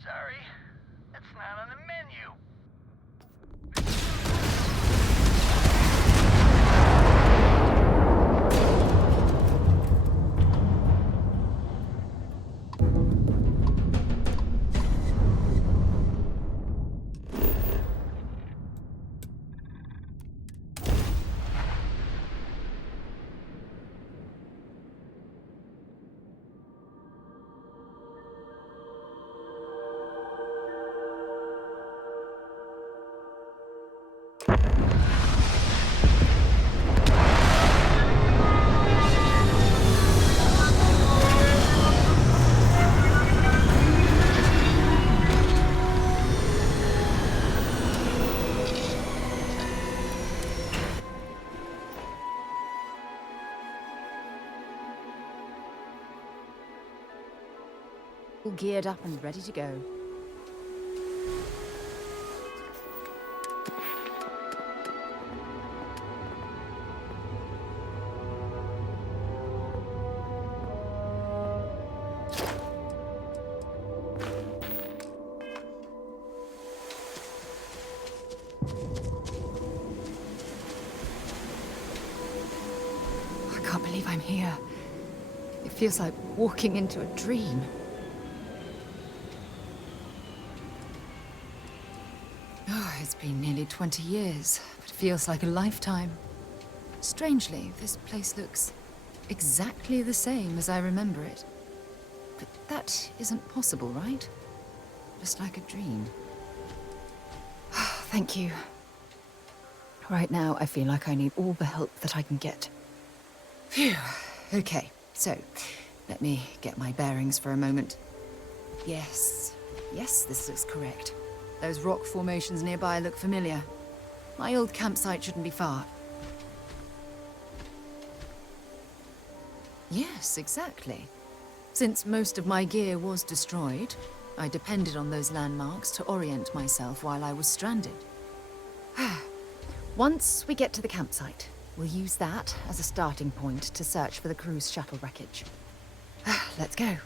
Sorry, it's not on the menu. All geared up and ready to go. I can't believe I'm here. It feels like walking into a dream. Oh, it's been nearly 20 years, but it feels like a lifetime. Strangely, this place looks exactly the same as I remember it. But that isn't possible, right? Just like a dream. Thank you. Right now, I feel like I need all the help that I can get. Phew. Okay, so let me get my bearings for a moment. Yes, this looks correct. Those rock formations nearby look familiar. My old campsite shouldn't be far. Yes, exactly. Since most of my gear was destroyed, I depended on those landmarks to orient myself while I was stranded. Once we get to the campsite, we'll use that as a starting point to search for the cruise shuttle wreckage. Let's go.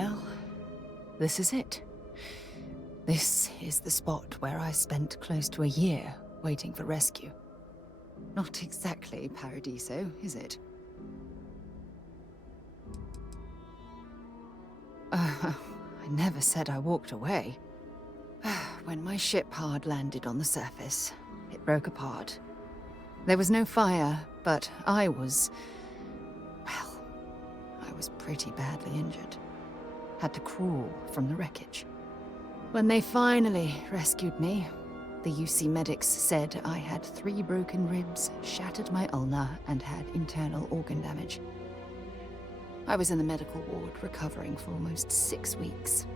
Well, this is it. This is the spot where I spent close to a year waiting for rescue. Not exactly Paradiso, is it? I never said I walked away. When my ship hard landed on the surface, it broke apart. There was no fire, but I was pretty badly injured. Had to crawl from the wreckage. When they finally rescued me, the UC medics said I had 3 broken ribs, shattered my ulna, and had internal organ damage. I was in the medical ward recovering for almost 6 weeks.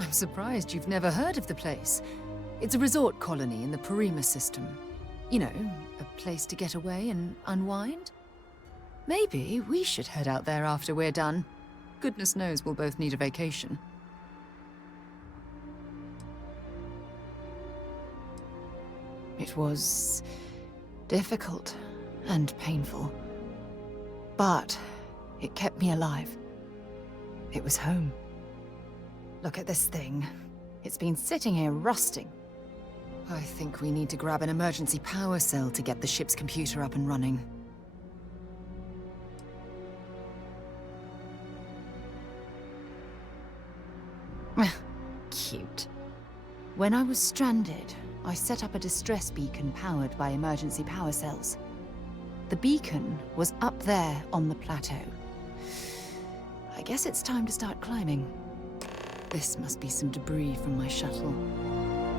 I'm surprised you've never heard of the place. It's a resort colony in the Parima system. You know, a place to get away and unwind. Maybe we should head out there after we're done. Goodness knows we'll both need a vacation. It was difficult and painful, but it kept me alive. It was home. Look at this thing. It's been sitting here rusting. I think we need to grab an emergency power cell to get the ship's computer up and running. Cute. When I was stranded, I set up a distress beacon powered by emergency power cells. The beacon was up there on the plateau. I guess it's time to start climbing. This must be some debris from my shuttle.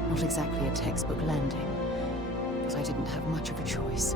Not exactly a textbook landing, but I didn't have much of a choice.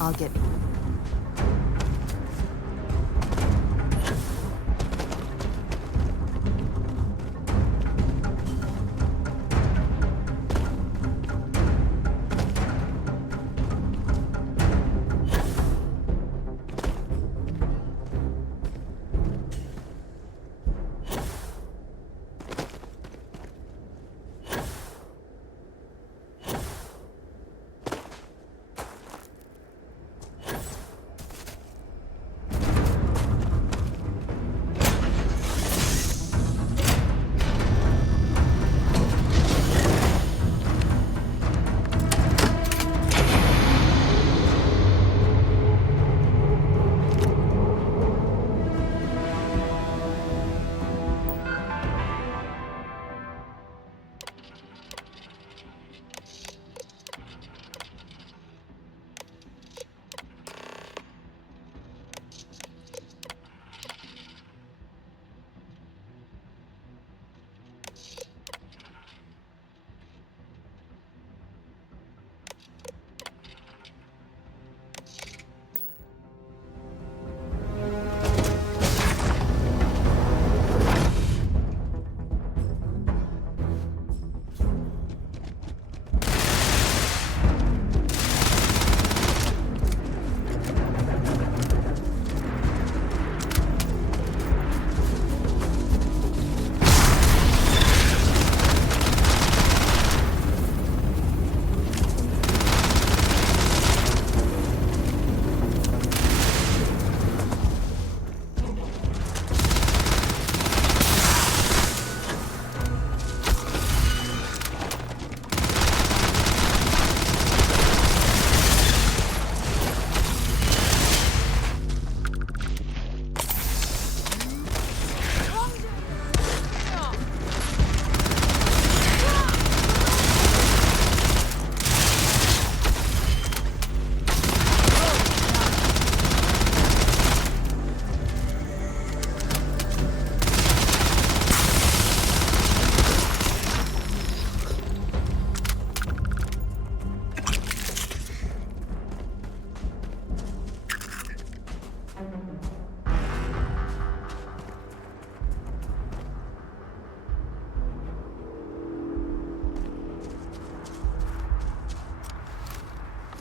I'll get...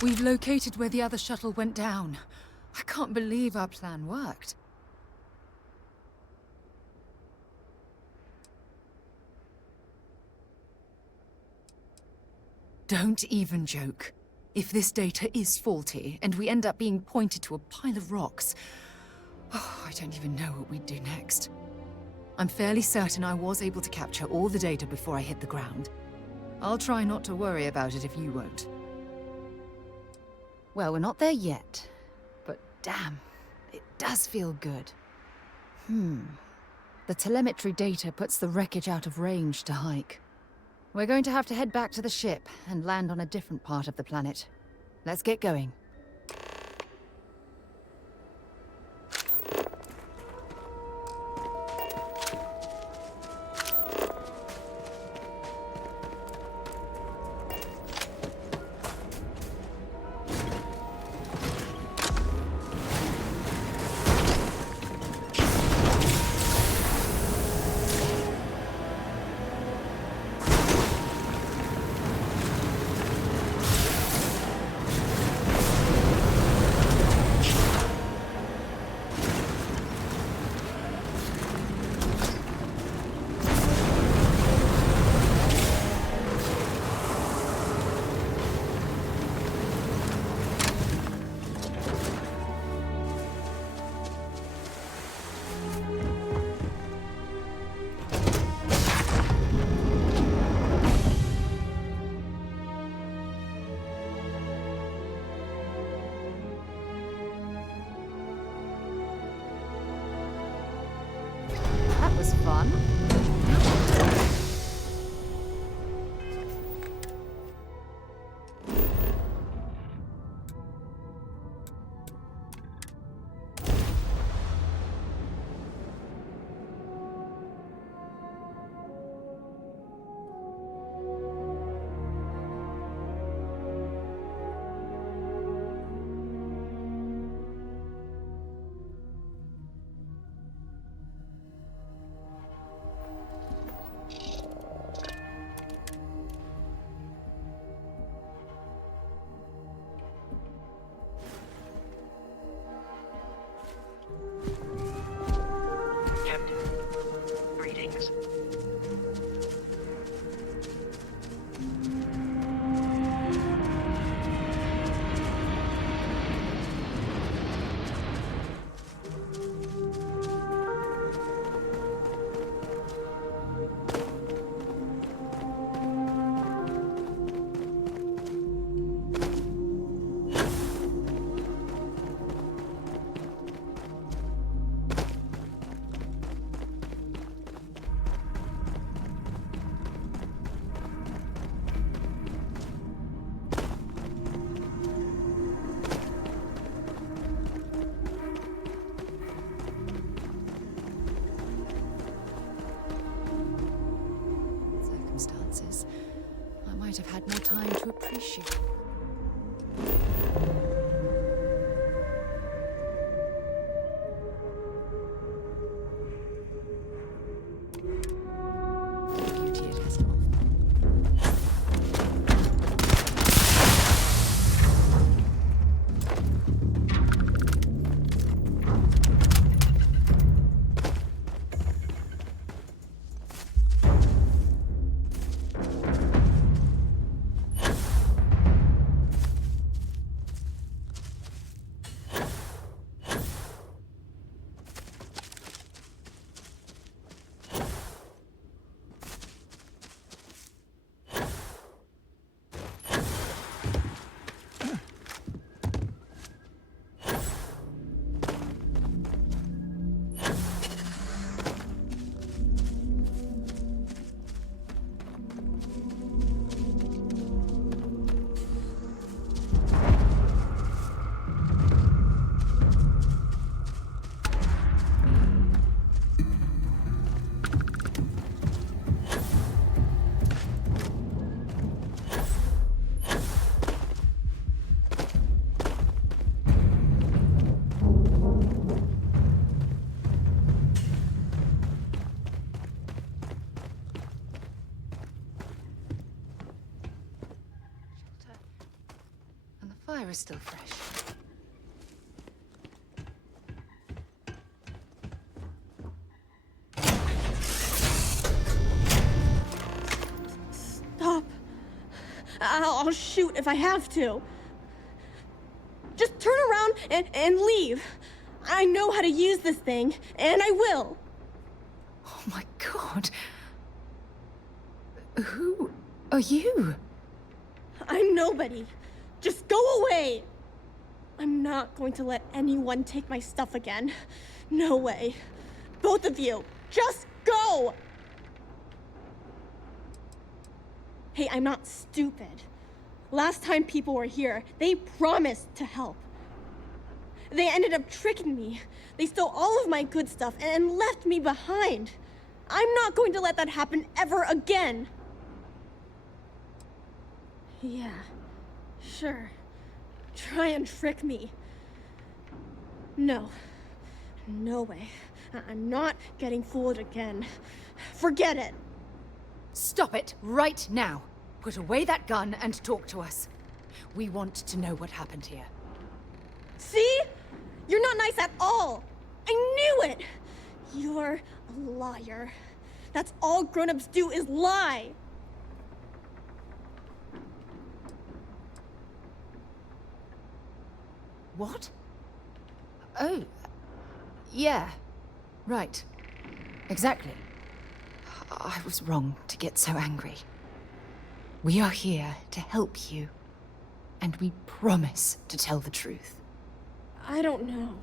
We've located where the other shuttle went down. I can't believe our plan worked. Don't even joke. If this data is faulty, and we end up being pointed to a pile of rocks, I don't even know what we'd do next. I'm fairly certain I was able to capture all the data before I hit the ground. I'll try not to worry about it if you won't. Well, we're not there yet. But damn, it does feel good. The telemetry data puts the wreckage out of range to hike. We're going to have to head back to the ship and land on a different part of the planet. Let's get going. That was fun. Captain, greetings. Circumstances. I might have had more time to appreciate. The beauty it has to offer. fire is still fresh. Stop. I'll shoot if I have to. Just turn around and leave. I know how to use this thing, and I will. Oh my god. Who are you? I'm nobody. Just go away. I'm not going to let anyone take my stuff again. No way. Both of you, just go! Hey, I'm not stupid. Last time people were here, they promised to help. They ended up tricking me. They stole all of my good stuff and left me behind. I'm not going to let that happen ever again. Yeah, sure. Try and trick me. No. No way. I'm not getting fooled again. Forget it. Stop it right now. Put away that gun and talk to us. We want to know what happened here. See? You're not nice at all. I knew it. You're a liar. That's all grown-ups do is lie. What? Oh. Yeah. Right. Exactly. I was wrong to get so angry. We are here to help you. And we promise to tell the truth. I don't know.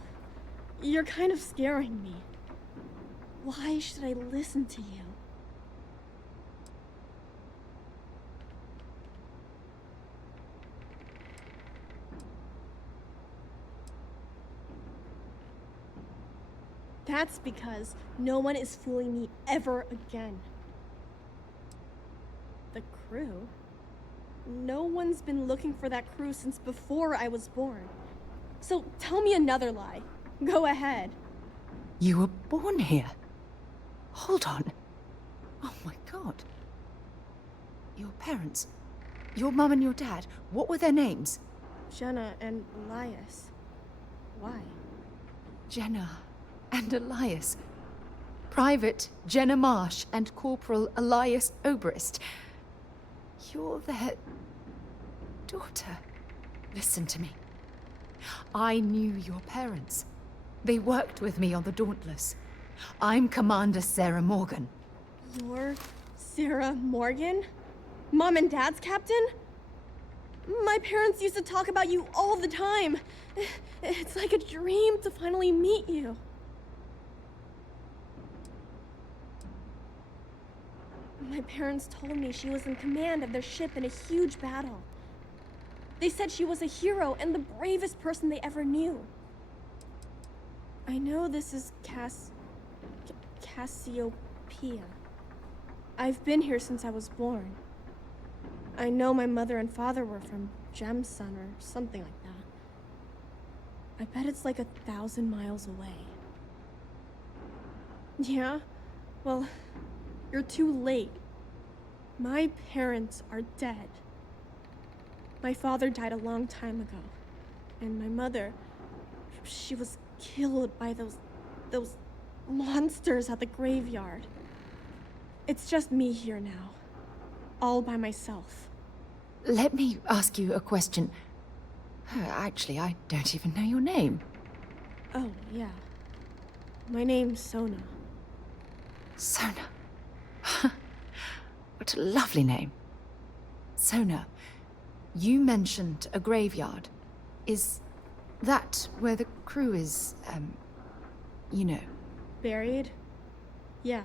You're kind of scaring me. Why should I listen to you? That's because no one is fooling me ever again. The crew? No one's been looking for that crew since before I was born. So tell me another lie. Go ahead. You were born here? Hold on. Oh my god. Your parents, your mum and your dad, what were their names? Jenna and Elias. Why? Jenna and Elias. Private Jenna Marsh and Corporal Elias Obrist. You're their daughter. Listen to me. I knew your parents. They worked with me on the Dauntless. I'm Commander Sarah Morgan. You're Sarah Morgan? Mom and Dad's captain? My parents used to talk about you all the time. It's like a dream to finally meet you. My parents told me she was in command of their ship in a huge battle. They said she was a hero and the bravest person they ever knew. I know this is Cassiopeia. I've been here since I was born. I know my mother and father were from Gemsun or something like that. I bet it's like 1,000 miles away. Yeah? Well, you're too late. My parents are dead. My father died a long time ago. And my mother, she was killed by those monsters at the graveyard. It's just me here now. All by myself. Let me ask you a question. Actually, I don't even know your name. Oh, yeah. My name's Sona. Sona. What a lovely name. Sona, you mentioned a graveyard. Is that where the crew is, you know? Buried? Yeah.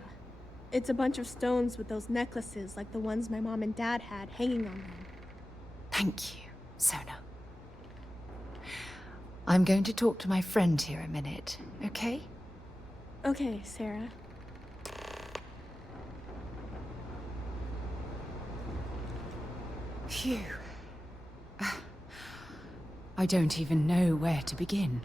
It's a bunch of stones with those necklaces like the ones my mom and dad had hanging on them. Thank you, Sona. I'm going to talk to my friend here a minute, okay? Okay, Sarah. Phew. I don't even know where to begin.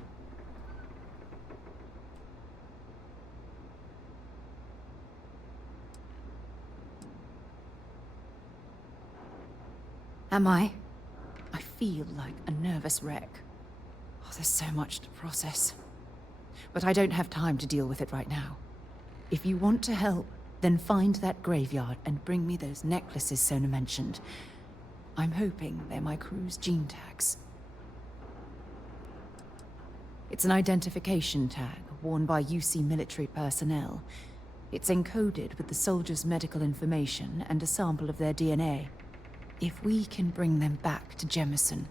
Am I? I feel like a nervous wreck. Oh, there's so much to process. But I don't have time to deal with it right now. If you want to help, then find that graveyard and bring me those necklaces Sona mentioned. I'm hoping they're my crew's gene tags. It's an identification tag worn by UC military personnel. It's encoded with the soldiers' medical information and a sample of their DNA. If we can bring them back to Jemison,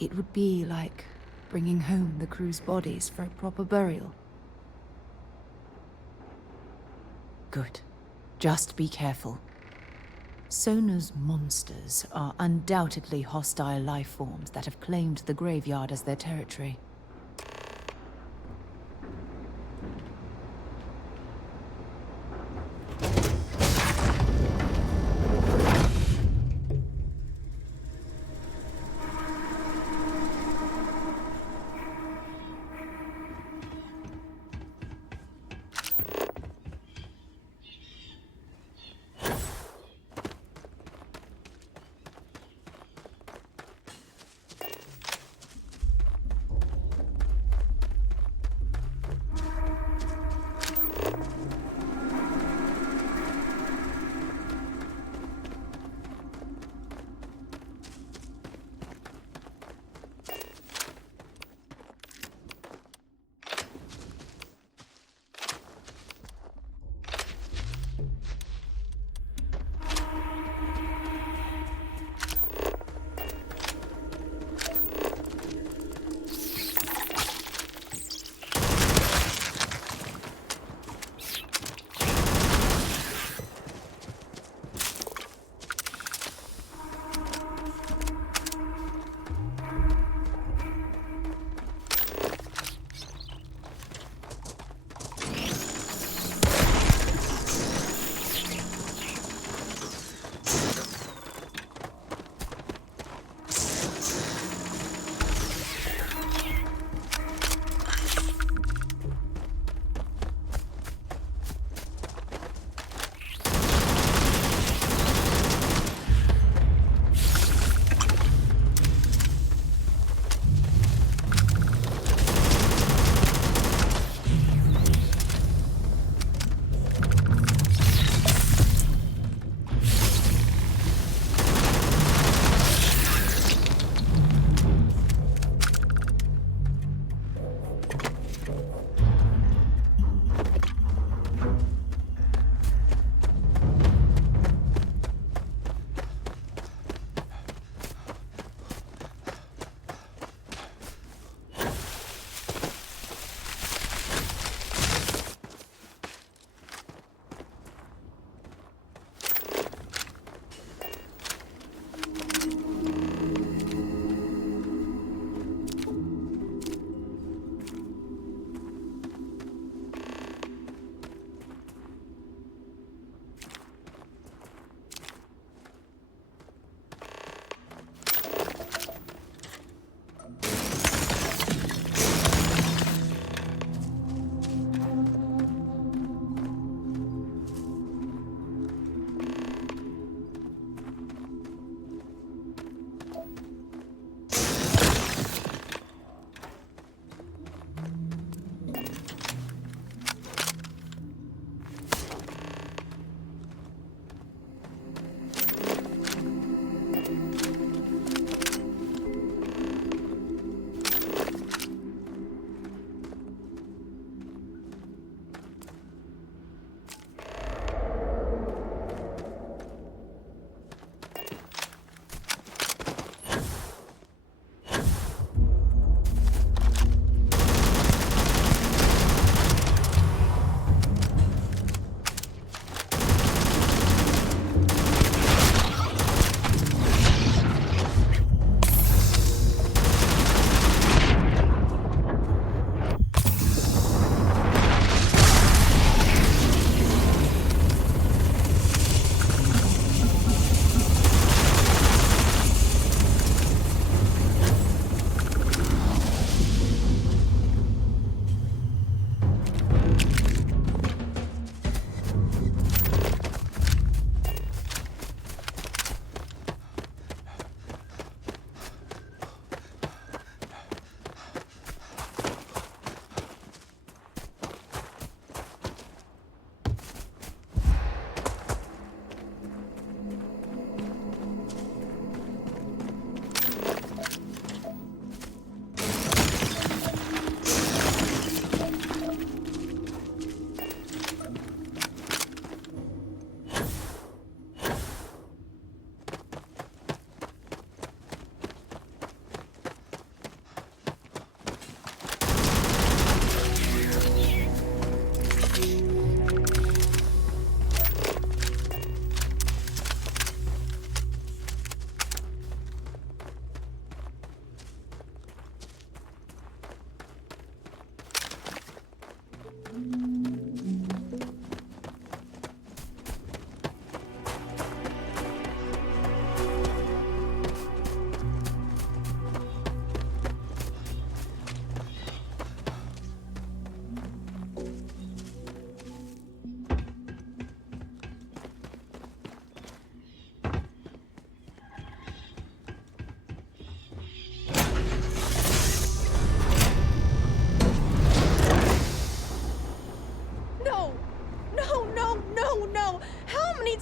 it would be like bringing home the crew's bodies for a proper burial. Good. Just be careful. Sona's monsters are undoubtedly hostile life forms that have claimed the graveyard as their territory.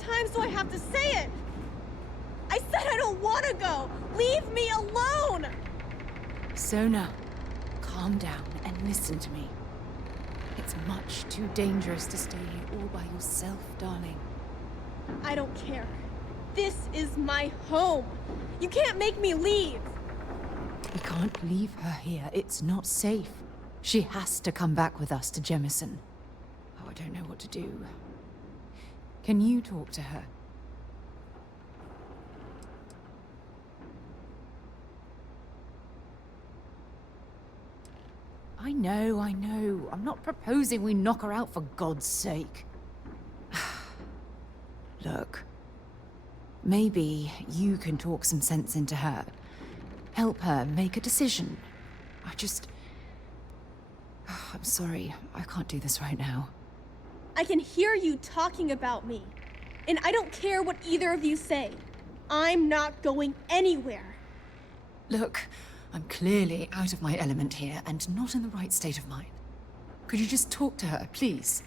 times do I have to say it? I said I don't want to go! Leave me alone! Sona, calm down and listen to me. It's much too dangerous to stay here all by yourself, darling. I don't care. This is my home. You can't make me leave. We can't leave her here. It's not safe. She has to come back with us to Jemison. Oh, I don't know what to do. Can you talk to her? I know. I'm not proposing we knock her out for God's sake. Look, maybe you can talk some sense into her. Help her make a decision. I'm sorry, I can't do this right now. I can hear you talking about me. And I don't care what either of you say. I'm not going anywhere. Look, I'm clearly out of my element here and not in the right state of mind. Could you just talk to her, please?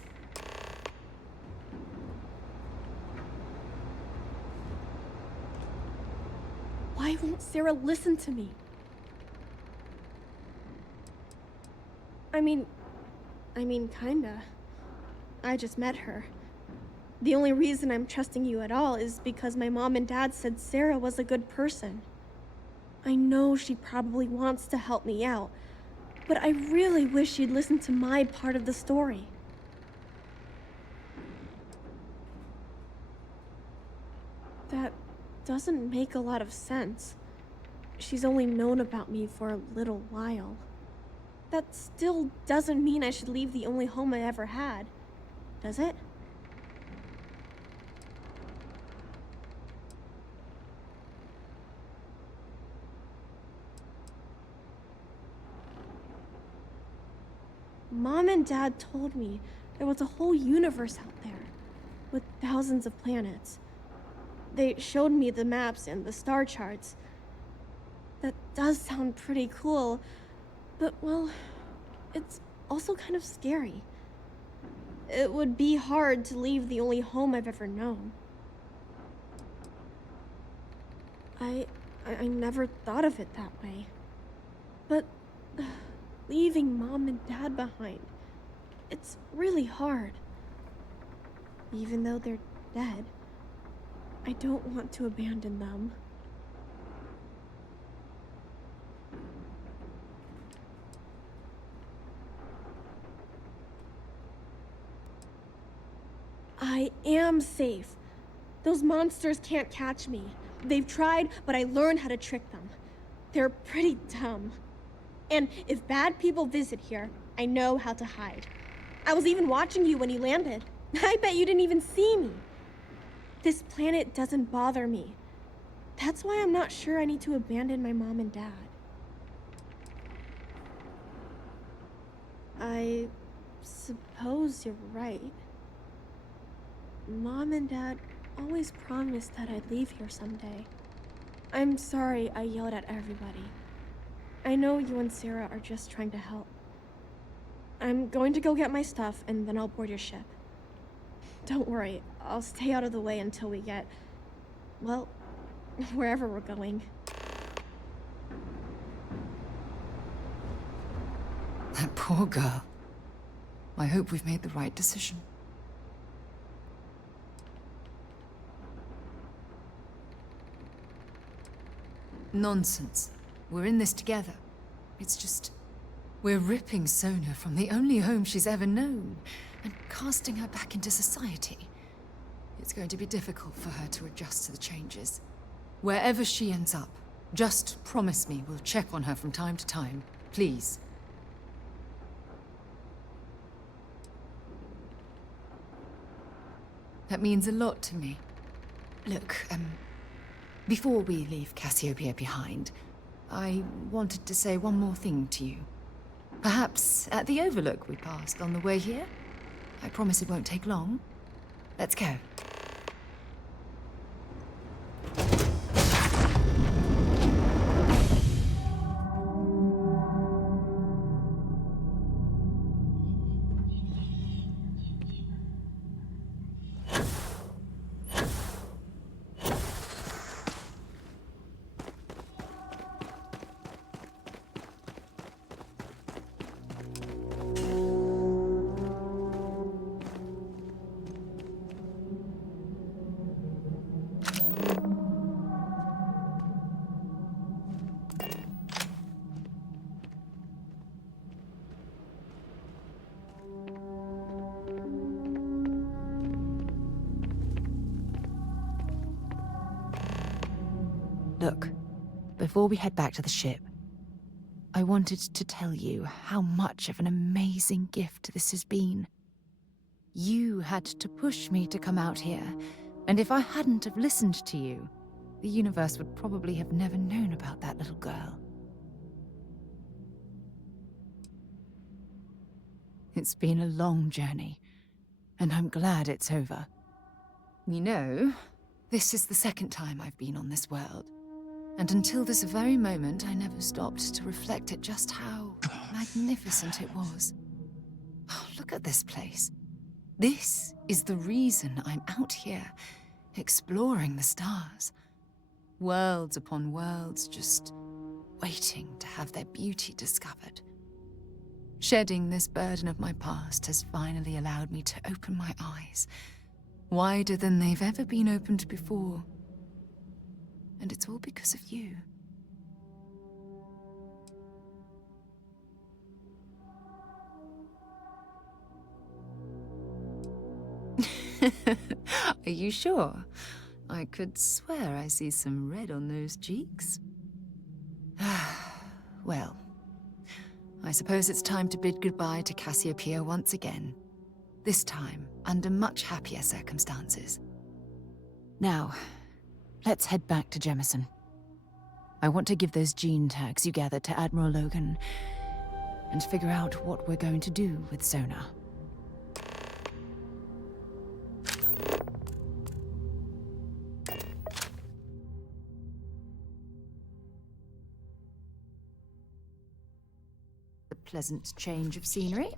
Why won't Sarah listen to me? I mean, kinda. I just met her. The only reason I'm trusting you at all is because my mom and dad said Sarah was a good person. I know she probably wants to help me out, but I really wish she'd listen to my part of the story. That doesn't make a lot of sense. She's only known about me for a little while. That still doesn't mean I should leave the only home I ever had, does it? Mom and Dad told me there was a whole universe out there, with thousands of planets. They showed me the maps and the star charts. That does sound pretty cool, but well, it's also kind of scary. It would be hard to leave the only home I've ever known. I never thought of it that way. But leaving Mom and Dad behind, it's really hard. Even though they're dead, I don't want to abandon them. I am safe. Those monsters can't catch me. They've tried, but I learned how to trick them. They're pretty dumb. And if bad people visit here, I know how to hide. I was even watching you when you landed. I bet you didn't even see me. This planet doesn't bother me. That's why I'm not sure I need to abandon my mom and dad. I suppose you're right. Mom and Dad always promised that I'd leave here someday. I'm sorry I yelled at everybody. I know you and Sarah are just trying to help. I'm going to go get my stuff and then I'll board your ship. Don't worry, I'll stay out of the way until we get, well, wherever we're going. That poor girl. I hope we've made the right decision. Nonsense. We're in this together. It's just... we're ripping Sona from the only home she's ever known and casting her back into society. It's going to be difficult for her to adjust to the changes. Wherever she ends up, just promise me we'll check on her from time to time. Please. That means a lot to me. Look, before we leave Cassiopeia behind, I wanted to say one more thing to you. Perhaps at the overlook we passed on the way here? I promise it won't take long. Let's go. Look, before we head back to the ship, I wanted to tell you how much of an amazing gift this has been. You had to push me to come out here, and if I hadn't have listened to you, the universe would probably have never known about that little girl. It's been a long journey, and I'm glad it's over. You know, this is the second time I've been on this world. And until this very moment, I never stopped to reflect at just how magnificent it was. Oh, look at this place. This is the reason I'm out here, exploring the stars. Worlds upon worlds, just waiting to have their beauty discovered. Shedding this burden of my past has finally allowed me to open my eyes, wider than they've ever been opened before. And it's all because of you. Are you sure? I could swear I see some red on those cheeks. Well, I suppose it's time to bid goodbye to Cassiopeia once again. This time, under much happier circumstances. Now, let's head back to Jemison. I want to give those gene tags you gathered to Admiral Logan and figure out what we're going to do with Sona. A pleasant change of scenery.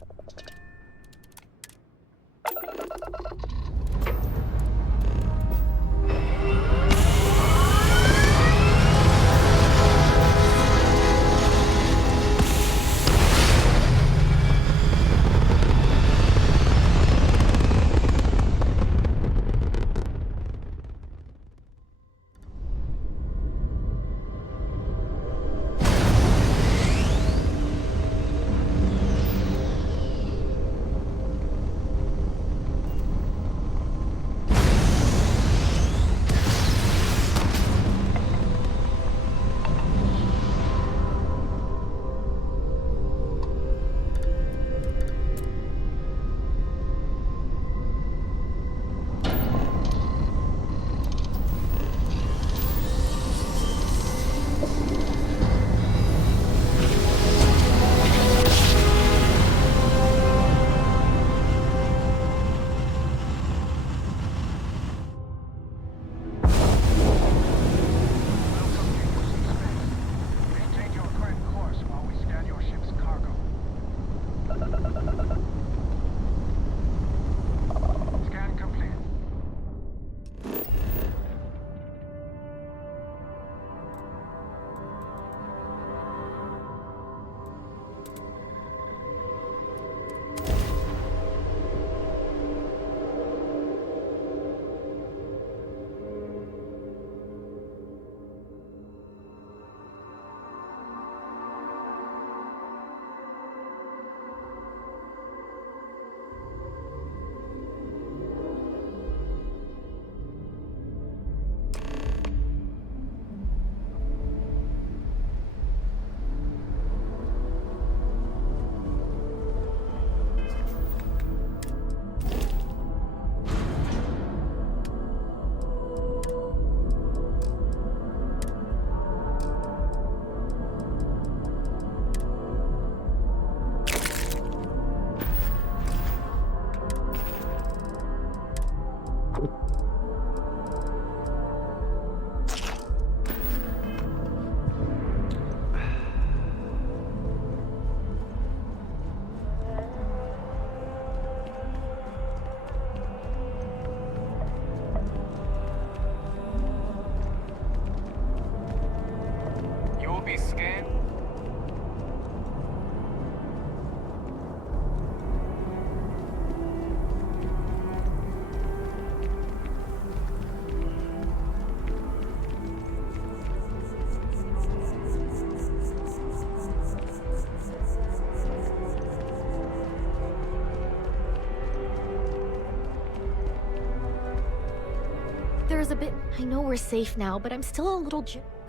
There's a bit. I know we're safe now, but I'm still a little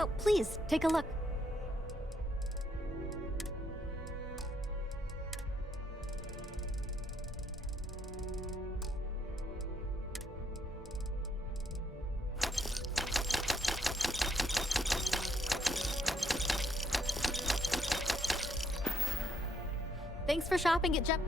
Oh, please, take a look. Thanks for shopping at Jeff.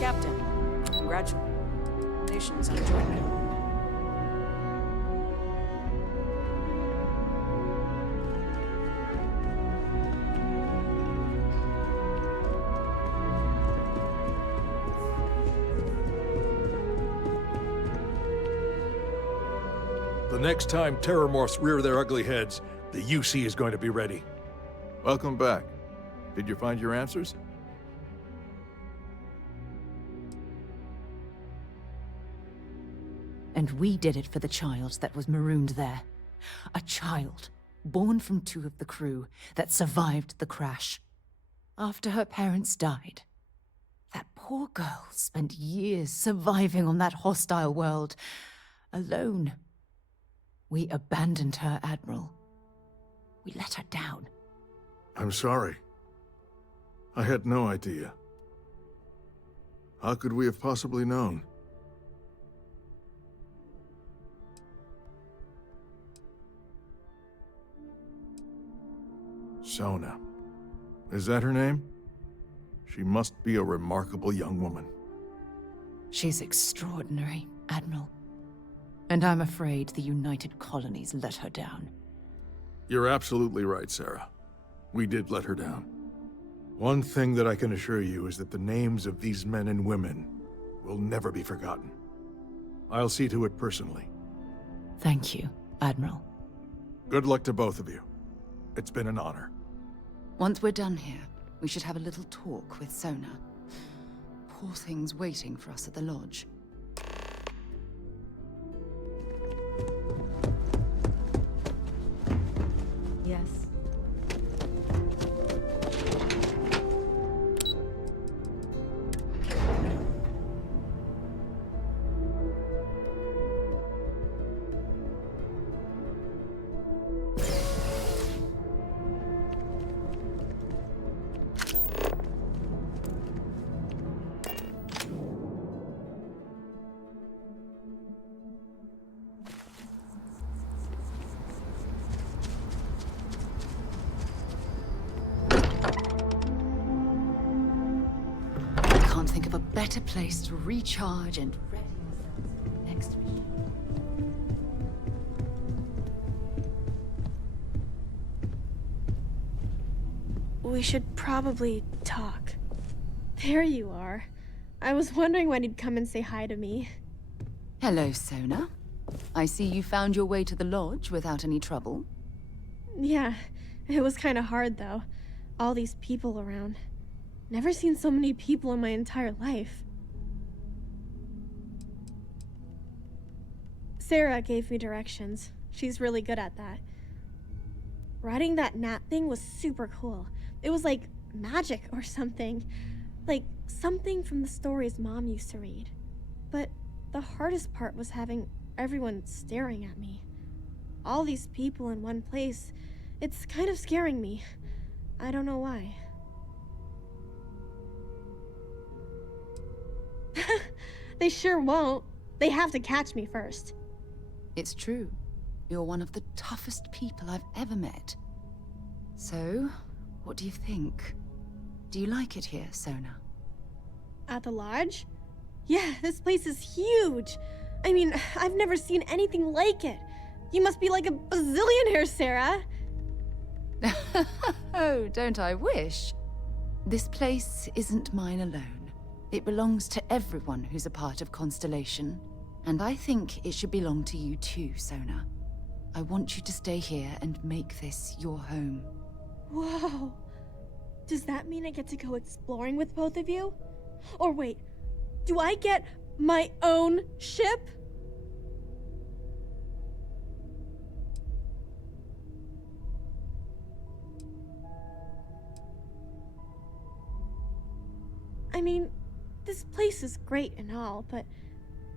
Captain, congratulations on joining. The next time terror morphs rear their ugly heads, the UC is going to be ready. Welcome back. Did you find your answers? And we did it for the child that was marooned there. A child, born from two of the crew, that survived the crash. After her parents died. That poor girl spent years surviving on that hostile world, alone. We abandoned her, Admiral. We let her down. I'm sorry. I had no idea. How could we have possibly known? Sona. Is that her name? She must be a remarkable young woman. She's extraordinary, Admiral. And I'm afraid the United Colonies let her down. You're absolutely right, Sarah. We did let her down. One thing that I can assure you is that the names of these men and women will never be forgotten. I'll see to it personally. Thank you, Admiral. Good luck to both of you. It's been an honor. Once we're done here, we should have a little talk with Sona. Poor thing's waiting for us at the lodge. Yes. Can't think of a better place to recharge and ready ourselves for the next mission. We should probably talk. There you are. I was wondering when he'd come and say hi to me. Hello, Sona. I see you found your way to the lodge without any trouble. Yeah, it was kind of hard though. All these people around. Never seen so many people in my entire life. Sarah gave me directions. She's really good at that. Riding that gnat thing was super cool. It was like magic or something. Like something from the stories Mom used to read. But the hardest part was having everyone staring at me. All these people in one place. It's kind of scaring me. I don't know why. They sure won't. They have to catch me first. It's true. You're one of the toughest people I've ever met. So, what do you think? Do you like it here, Sona? At the lodge? Yeah, this place is huge. I mean, I've never seen anything like it. You must be like a bazillionaire, Sarah. Oh, don't I wish? This place isn't mine alone. It belongs to everyone who's a part of Constellation. And I think it should belong to you too, Sona. I want you to stay here and make this your home. Whoa. Does that mean I get to go exploring with both of you? Or wait, do I get my own ship? I mean, this place is great and all, but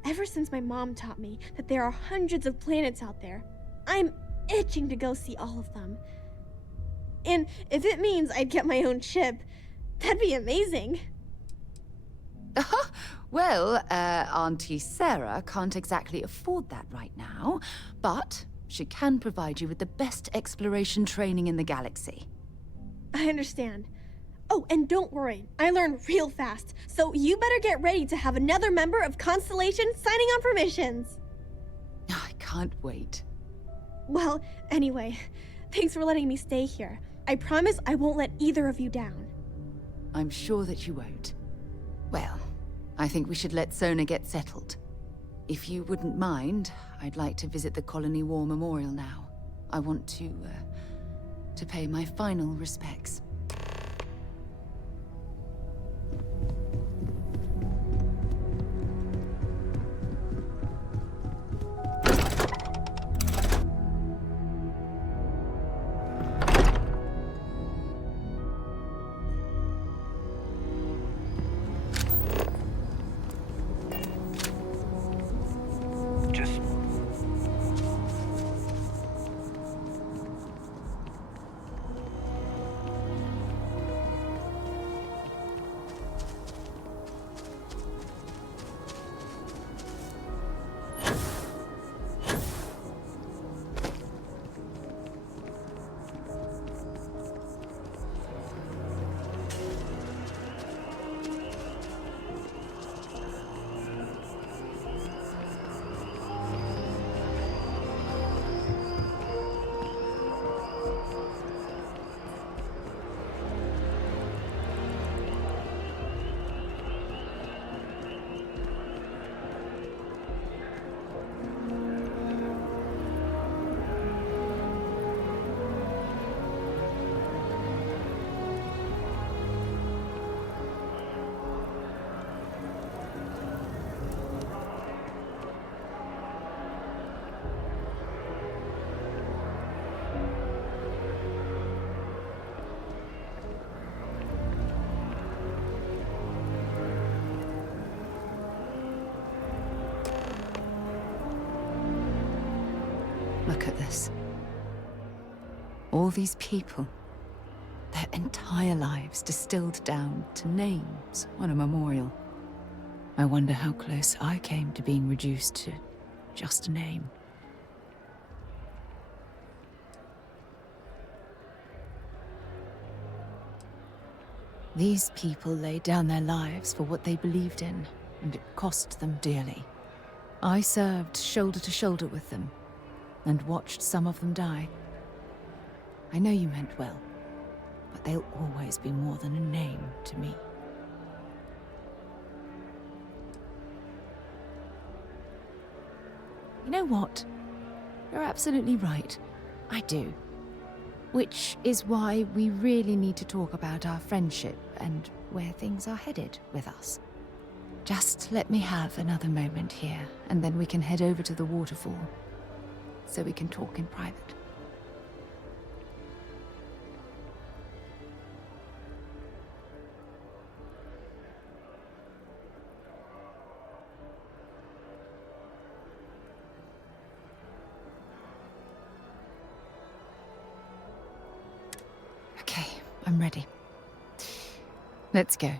ever since my mom taught me that there are hundreds of planets out there, I'm itching to go see all of them. And if it means I'd get my own ship, that'd be amazing. Well, Auntie Sarah can't exactly afford that right now, but she can provide you with the best exploration training in the galaxy. I understand. Oh, and don't worry, I learn real fast, so you better get ready to have another member of Constellation signing on for missions. I can't wait. Well, anyway, thanks for letting me stay here. I promise I won't let either of you down. I'm sure that you won't. Well, I think we should let Sona get settled. If you wouldn't mind, I'd like to visit the Colony War Memorial now. I want to pay my final respects. Just Look at this. All these people. Their entire lives distilled down to names on a memorial. I wonder how close I came to being reduced to just a name. These people laid down their lives for what they believed in, and it cost them dearly. I served shoulder to shoulder with them, and watched some of them die. I know you meant well, but they'll always be more than a name to me. You know what? You're absolutely right. I do. Which is why we really need to talk about our friendship and where things are headed with us. Just let me have another moment here, and then we can head over to the waterfall, so we can talk in private. Okay, I'm ready. ready. Let's go.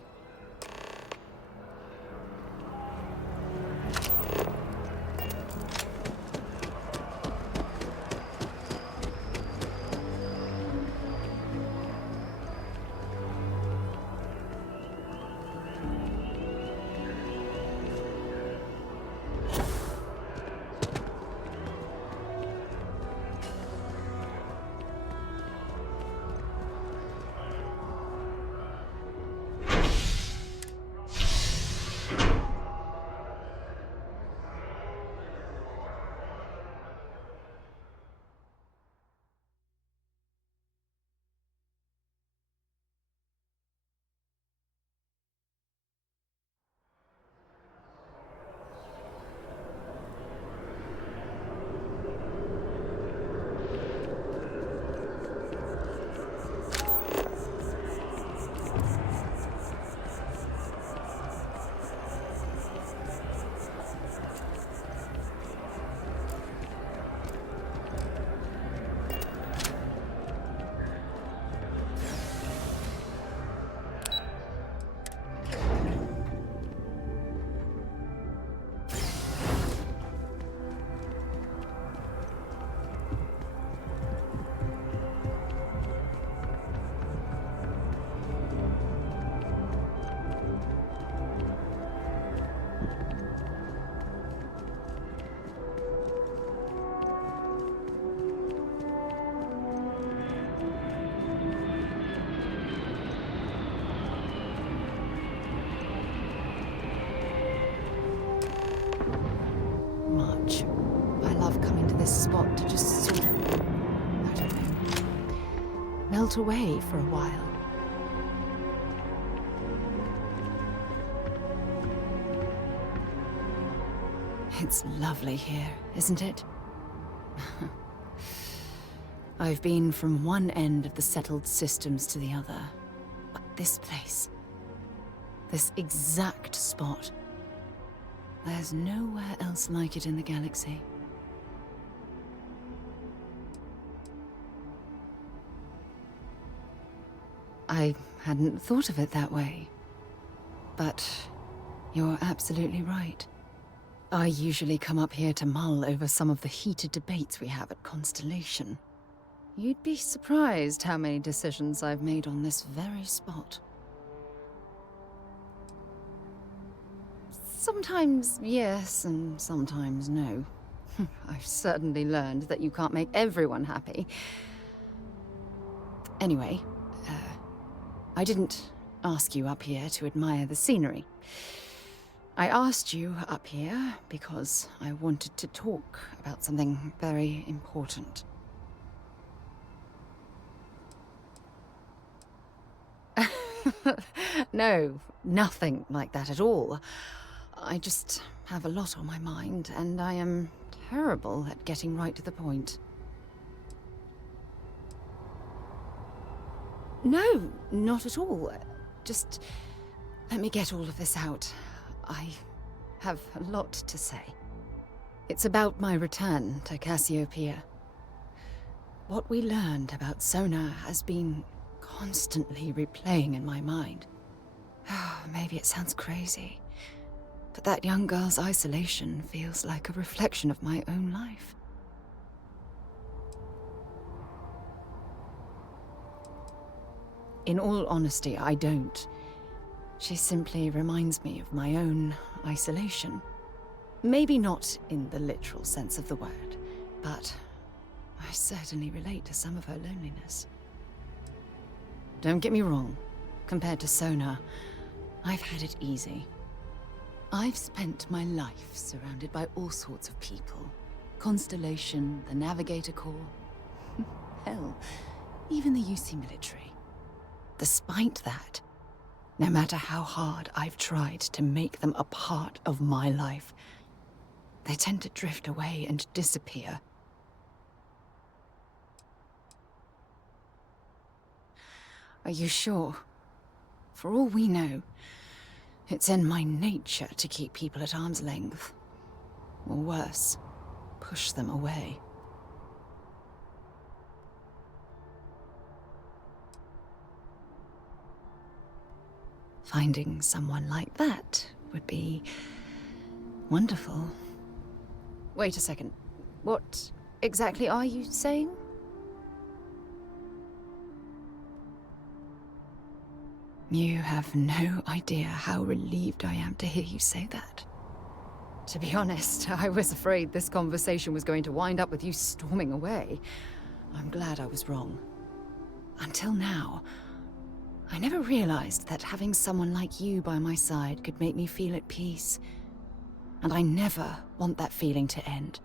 Much. I love coming to this spot to just sort of, I don't know, melt away for a while. It's lovely here, isn't it? I've been from one end of the settled systems to the other. But this place, this exact spot, there's nowhere else like it in the galaxy. I hadn't thought of it that way. But you're absolutely right. I usually come up here to mull over some of the heated debates we have at Constellation. You'd be surprised how many decisions I've made on this very spot. Sometimes yes, and sometimes no. I've certainly learned that you can't make everyone happy. Anyway, I didn't ask you up here to admire the scenery. I asked you up here because I wanted to talk about something very important. No, nothing like that at all. I just have a lot on my mind, and I am terrible at getting right to the point. No, not at all. Just let me get all of this out. I have a lot to say. It's about my return to Cassiopeia. What we learned about Sona has been constantly replaying in my mind. Maybe it sounds crazy, but that young girl's isolation feels like a reflection of my own life. In all honesty, I don't. She simply reminds me of my own isolation. Maybe not in the literal sense of the word, but I certainly relate to some of her loneliness. Don't get me wrong. Compared to Sona, I've had it easy. I've spent my life surrounded by all sorts of people. Constellation, the Navigator Corps. Hell, even the UC military. Despite that, no matter how hard I've tried to make them a part of my life, they tend to drift away and disappear. Are you sure? For all we know, it's in my nature to keep people at arm's length. Or worse, push them away. Finding someone like that would be wonderful. Wait a second. What exactly are you saying? You have no idea how relieved I am to hear you say that. To be honest, I was afraid this conversation was going to wind up with you storming away. I'm glad I was wrong. Until now, I never realized that having someone like you by my side could make me feel at peace. And I never want that feeling to end.